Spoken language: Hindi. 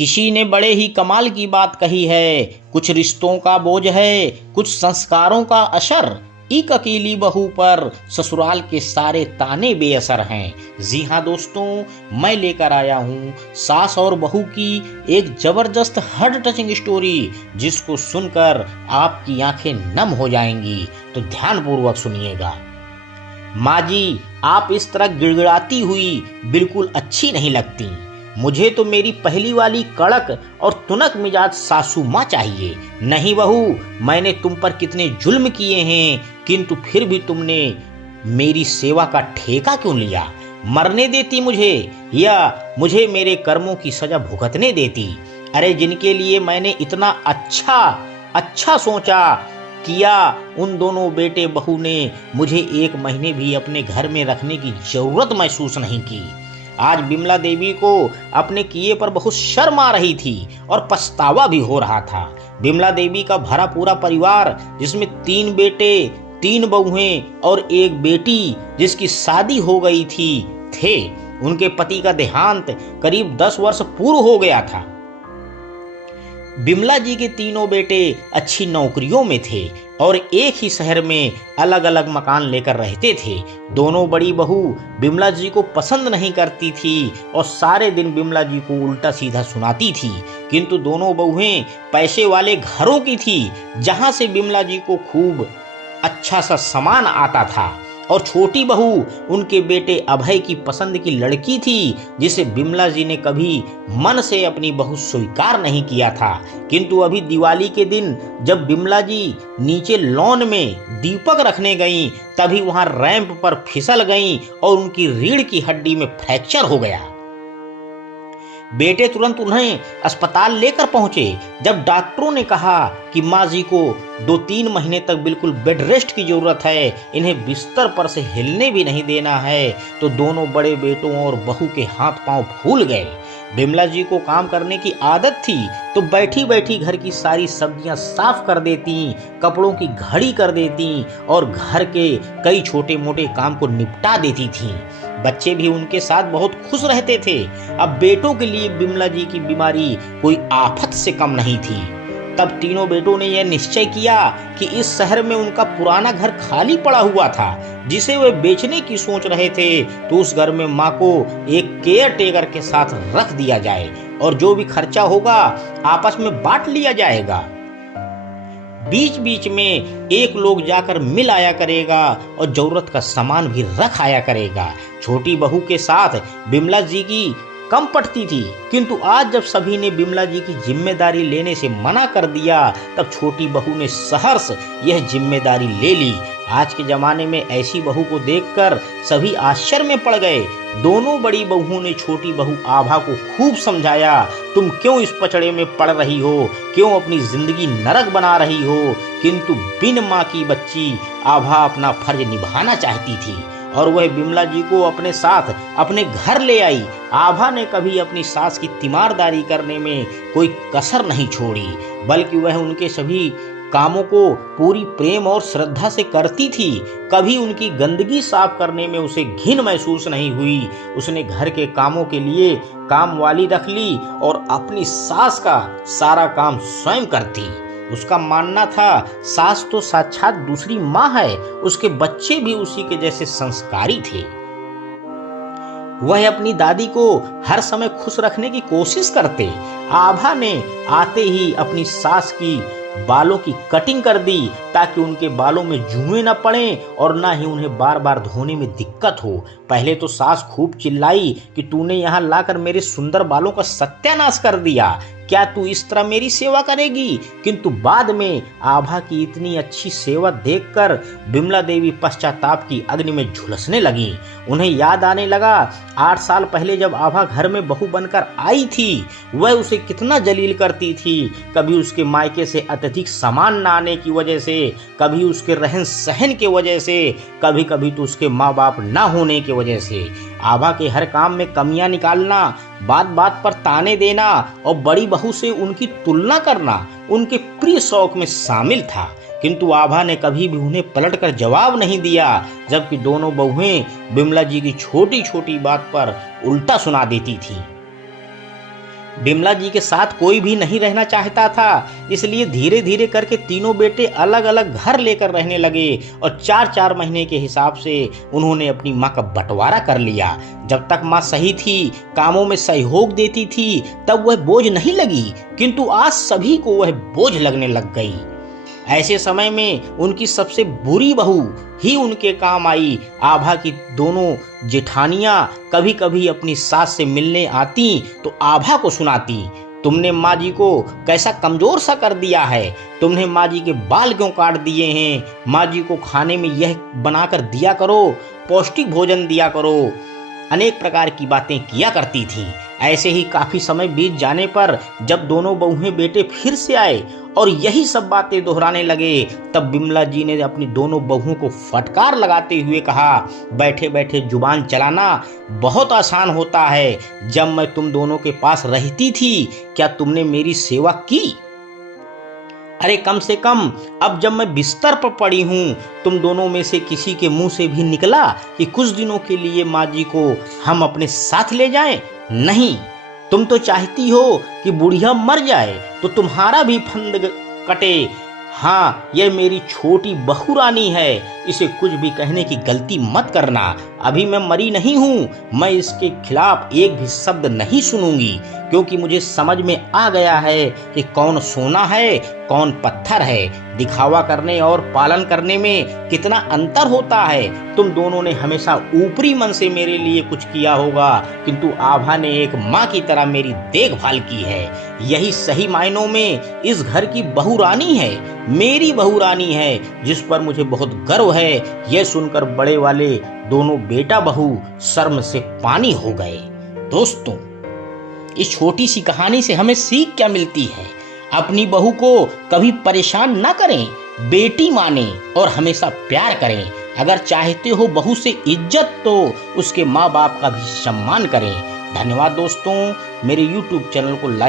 किसी ने बड़े ही कमाल की बात कही है, कुछ रिश्तों का बोझ है, कुछ संस्कारों का असर। एक अकेली बहू पर ससुराल के सारे ताने बेअसर हैं। जी हाँ दोस्तों, मैं लेकर आया हूँ सास और बहू की एक जबरदस्त हार्ट टचिंग स्टोरी, जिसको सुनकर आपकी आंखें नम हो जाएंगी। तो ध्यानपूर्वक सुनिएगा। माँ जी, आप इस तरह गिड़गिड़ाती हुई बिल्कुल अच्छी नहीं लगती। मुझे तो मेरी पहली वाली कड़क और तुनक मिजाज सासू माँ चाहिए। नहीं बहू, मैंने तुम पर कितने जुल्म किए हैं, किंतु फिर भी तुमने मेरी सेवा का ठेका क्यों लिया? मरने देती मुझे, या मुझे मेरे कर्मों की सजा भुगतने देती? अरे जिनके लिए मैंने इतना अच्छा सोचा किया, उन दोनों बेटे बहू ने मुझे 1 महीने भी अपने घर में रखने की जरूरत महसूस नहीं की। आज बिमला देवी को अपने किए पर बहुत शर्म आ रही थी और पछतावा भी हो रहा था। बिमला देवी का भरा पूरा परिवार, जिसमें 3 बेटे, 3 बहुएं और 1 बेटी जिसकी शादी हो गई थी, थे। उनके पति का देहांत करीब 10 वर्ष पूर्व हो गया था। बिमला जी के तीनों बेटे अच्छी नौकरियों में थे और एक ही शहर में अलग अलग मकान लेकर रहते थे। दोनों बड़ी बहू बिमला जी को पसंद नहीं करती थी और सारे दिन बिमला जी को उल्टा सीधा सुनाती थी। किंतु दोनों बहुएं पैसे वाले घरों की थी, जहां से बिमला जी को खूब अच्छा सा सामान आता था। और छोटी बहू उनके बेटे अभय की पसंद की लड़की थी, जिसे बिमला जी ने कभी मन से अपनी बहू स्वीकार नहीं किया था। किंतु अभी दिवाली के दिन जब बिमला जी नीचे लॉन में दीपक रखने गईं, तभी वहां रैंप पर फिसल गईं और उनकी रीढ़ की हड्डी में फ्रैक्चर हो गया। बेटे तुरंत उन्हें अस्पताल लेकर पहुंचे। जब डॉक्टरों ने कहा कि माँ जी को 2-3 महीने तक बिल्कुल बेड रेस्ट की जरूरत है, इन्हें बिस्तर पर से हिलने भी नहीं देना है, तो दोनों बड़े बेटों और बहू के हाथ पांव फूल गए। बिमला जी को काम करने की आदत थी, तो बैठी बैठी घर की सारी सब्जियां साफ कर देती, कपड़ों की घड़ी कर देती और घर के कई छोटे मोटे काम को निपटा देती थीं। बच्चे भी उनके साथ बहुत खुश रहते थे। अब बेटों के लिए बिमला जी की बीमारी कोई आफत से कम नहीं थी। तब तीनों बेटों ने यह निश्चय किया कि इस शहर में उनका पुराना घर खाली पड़ा हुआ था, जिसे वे बेचने की सोच रहे थे, तो उस घर में माँ को एक केयर टेकर के साथ रख दिया जाए और जो भी खर्चा होगा आपस में बांट लिया जाएगा। बीच बीच में एक लोग जाकर मिल आया करेगा और जरूरत का सामान भी रख आया करेगा। छोटी बहू के साथ बिमला जी की कम पड़ती थी, किंतु आज जब सभी ने बिमला जी की जिम्मेदारी लेने से मना कर दिया, तब छोटी बहू ने सहर्ष यह जिम्मेदारी ले ली। आज के जमाने में ऐसी बहू को देखकर सभी आश्चर्य में पड़ गए। दोनों बड़ी बहुओं ने छोटी बहू आभा को खूब समझाया, तुम क्यों इस पचड़े में पड़ रही हो, क्यों अपनी जिंदगी नरक बना रही हो। किंतु बिन माँ की बच्ची आभा अपना फर्ज निभाना चाहती थी और वह बिमला जी को अपने साथ अपने घर ले आई। आभा ने कभी अपनी सास की तीमारदारी करने में कोई कसर नहीं छोड़ी, बल्कि वह उनके सभी कामों को पूरी प्रेम और श्रद्धा से करती थी। कभी उनकी गंदगी साफ करने में उसे घिन महसूस नहीं हुई। उसने घर के कामों के लिए काम वाली रख ली और अपनी सास का सारा काम स्वयं करती। उसका मानना था सास तो साक्षात दूसरी माँ है, उसके बच्चे भी उसी के जैसे संस्कारी थे। वह अपनी दादी को हर समय खुश रखने की कोशिश करते। आभा ने आते ही अपनी सास की बालों की कटिंग कर दी, ताकि उनके बालों में जुएं न पड़ें और ना ही उन्हें बार बार धोने में दिक्कत हो। पहले तो सास खूब चिल्लाई कि तूने यहाँ लाकर मेरे सुंदर बालों का सत्यानाश कर दिया, क्या तू इस तरह मेरी सेवा करेगी? किंतु बाद में आभा की इतनी अच्छी सेवा देखकर बिमला देवी पश्चाताप की अग्नि में झुलसने लगी। उन्हें याद आने लगा 8 साल पहले जब आभा घर में बहू बनकर आई थी, वह उसे कितना जलील करती थी। कभी उसके मायके से अत्यधिक सामान न आने की वजह से, कभी उसके रहन सहन के वजह से, कभी कभी तो उसके माँ बाप न होने की वजह से। आभा के हर काम में कमियां निकालना, बात बात पर ताने देना और बड़ी बहू से उनकी तुलना करना उनके प्रिय शौक में शामिल था। किंतु आभा ने कभी भी उन्हें पलटकर जवाब नहीं दिया, जबकि दोनों बहुएं बिमला जी की छोटी छोटी बात पर उल्टा सुना देती थी। बिमला जी के साथ कोई भी नहीं रहना चाहता था, इसलिए धीरे धीरे करके तीनों बेटे अलग अलग घर लेकर रहने लगे और 4-4 महीने के हिसाब से उन्होंने अपनी माँ का बंटवारा कर लिया। जब तक माँ सही थी, कामों में सहयोग देती थी, तब वह बोझ नहीं लगी, किंतु आज सभी को वह बोझ लगने लग गई। ऐसे समय में उनकी सबसे बुरी बहू ही उनके काम आई। आभा की दोनों जेठानियां कभी कभी अपनी सास से मिलने आती तो आभा को सुनाती, तुमने माँ जी को कैसा कमजोर सा कर दिया है, तुमने माँ जी के बाल क्यों काट दिए हैं, माँ जी को खाने में यह बनाकर दिया करो, पौष्टिक भोजन दिया करो। अनेक प्रकार की बातें किया करती थीं। ऐसे ही काफी समय बीत जाने पर जब दोनों बहुएं बेटे फिर से आए और यही सब बातें दोहराने लगे, तब बिमला जी ने अपनी दोनों बहुओं को फटकार लगाते हुए कहा, बैठे बैठे जुबान चलाना बहुत आसान होता है। जब मैं तुम दोनों के पास रहती थी, क्या तुमने मेरी सेवा की? अरे कम से कम अब जब मैं बिस्तर पर पड़ी हूँ, तुम दोनों में से किसी के मुंह से भी निकला कि कुछ दिनों के लिए माँ जी को हम अपने साथ ले जाएं? नहीं, तुम तो चाहती हो कि बुढ़िया मर जाए तो तुम्हारा भी फंद कटे। हाँ, यह मेरी छोटी बहू रानी है, इसे कुछ भी कहने की गलती मत करना। अभी मैं मरी नहीं हूँ, मैं इसके खिलाफ एक भी शब्द नहीं सुनूंगी, क्योंकि मुझे समझ में आ गया है कि कौन सोना है कौन पत्थर है। दिखावा करने और पालन करने में कितना अंतर होता है। तुम दोनों ने हमेशा ऊपरी मन से मेरे लिए कुछ किया होगा, किंतु आभा ने एक माँ की तरह मेरी देखभाल की है। यही सही मायनों में इस घर की बहू रानी है, मेरी बहू रानी है, जिस पर मुझे बहुत गर्व है। यह सुनकर बड़े वाले दोनों बेटा बहू शर्म से पानी हो गए। दोस्तों, इस छोटी सी कहानी से हमें सीख क्या मिलती है? अपनी बहू को कभी परेशान ना करें, बेटी माने और हमेशा प्यार करें। अगर चाहते हो बहू से इज्जत, तो उसके माँ बाप का भी सम्मान करें। धन्यवाद दोस्तों, मेरे YouTube चैनल को लाइक